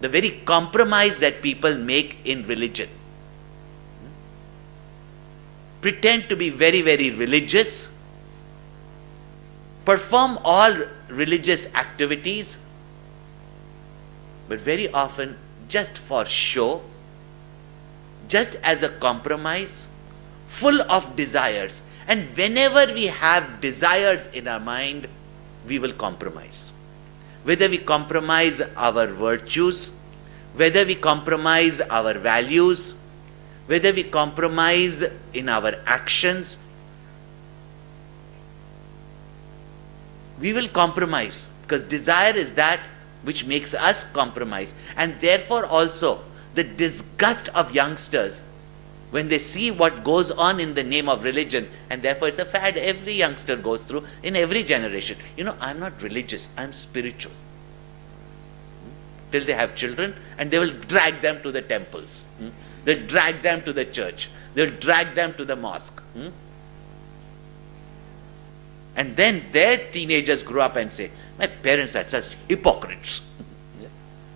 the very compromise that people make in religion. Pretend to be very, very religious, perform all religious activities, but very often just for show, just as a compromise, full of desires. And whenever we have desires in our mind, we will compromise. Whether we compromise our virtues, whether we compromise our values, whether we compromise in our actions, we will compromise, because desire is that which makes us compromise. And therefore also the disgust of youngsters when they see what goes on in the name of religion, and therefore it's a fad every youngster goes through in every generation. I'm not religious, I'm spiritual. Till they have children, and they will drag them to the temples. They'll drag them to the church. They'll drag them to the mosque. And then their teenagers grow up and say, my parents are such hypocrites.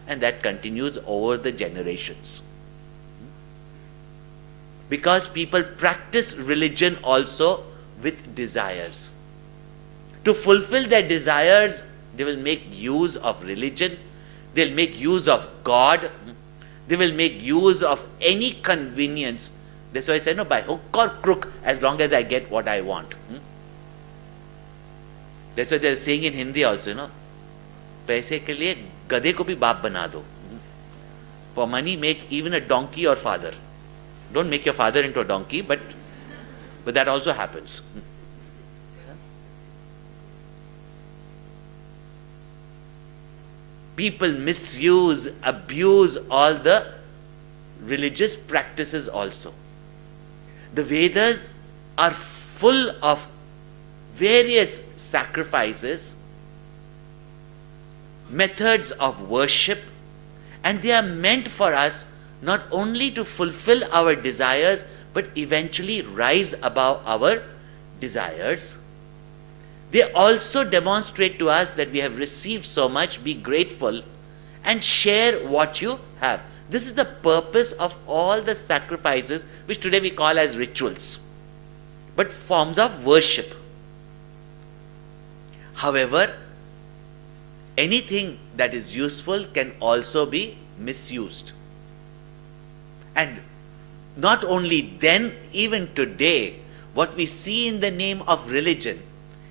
And that continues over the generations. Because people practice religion also with desires. To fulfill their desires, they will make use of religion, they'll make use of God, they will make use of any convenience. That's why I say, no, by hook or crook, as long as I get what I want. That's why they're saying in Hindi also, पैसे के लिए गधे को भी बाप बना दो. For money, make even a donkey your father. Don't make your father into a donkey, but that also happens. People misuse, abuse all the religious practices also. The Vedas are full of various sacrifices, methods of worship, and they are meant for us not only to fulfill our desires, but eventually rise above our desires. They also demonstrate to us that we have received so much, be grateful, and share what you have. This is the purpose of all the sacrifices, which today we call as rituals, but forms of worship. However, anything that is useful can also be misused. And not only then, even today, what we see in the name of religion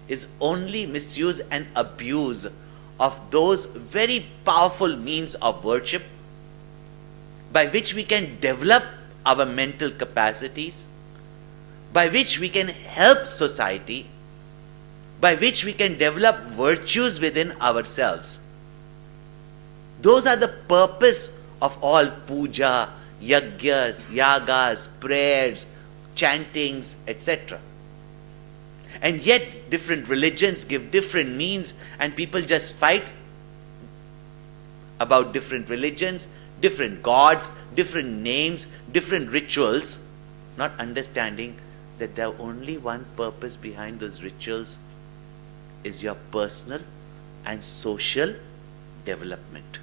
is only misuse and abuse of those very powerful means of worship by which we can develop our mental capacities, by which we can help society, by which we can develop virtues within ourselves. Those are the purpose of all puja, yajnas, yagas, prayers, chantings, etc. And yet different religions give different means, and people just fight about different religions, different gods, different names, different rituals, not understanding that there are only one purpose behind those rituals, is your personal and social development.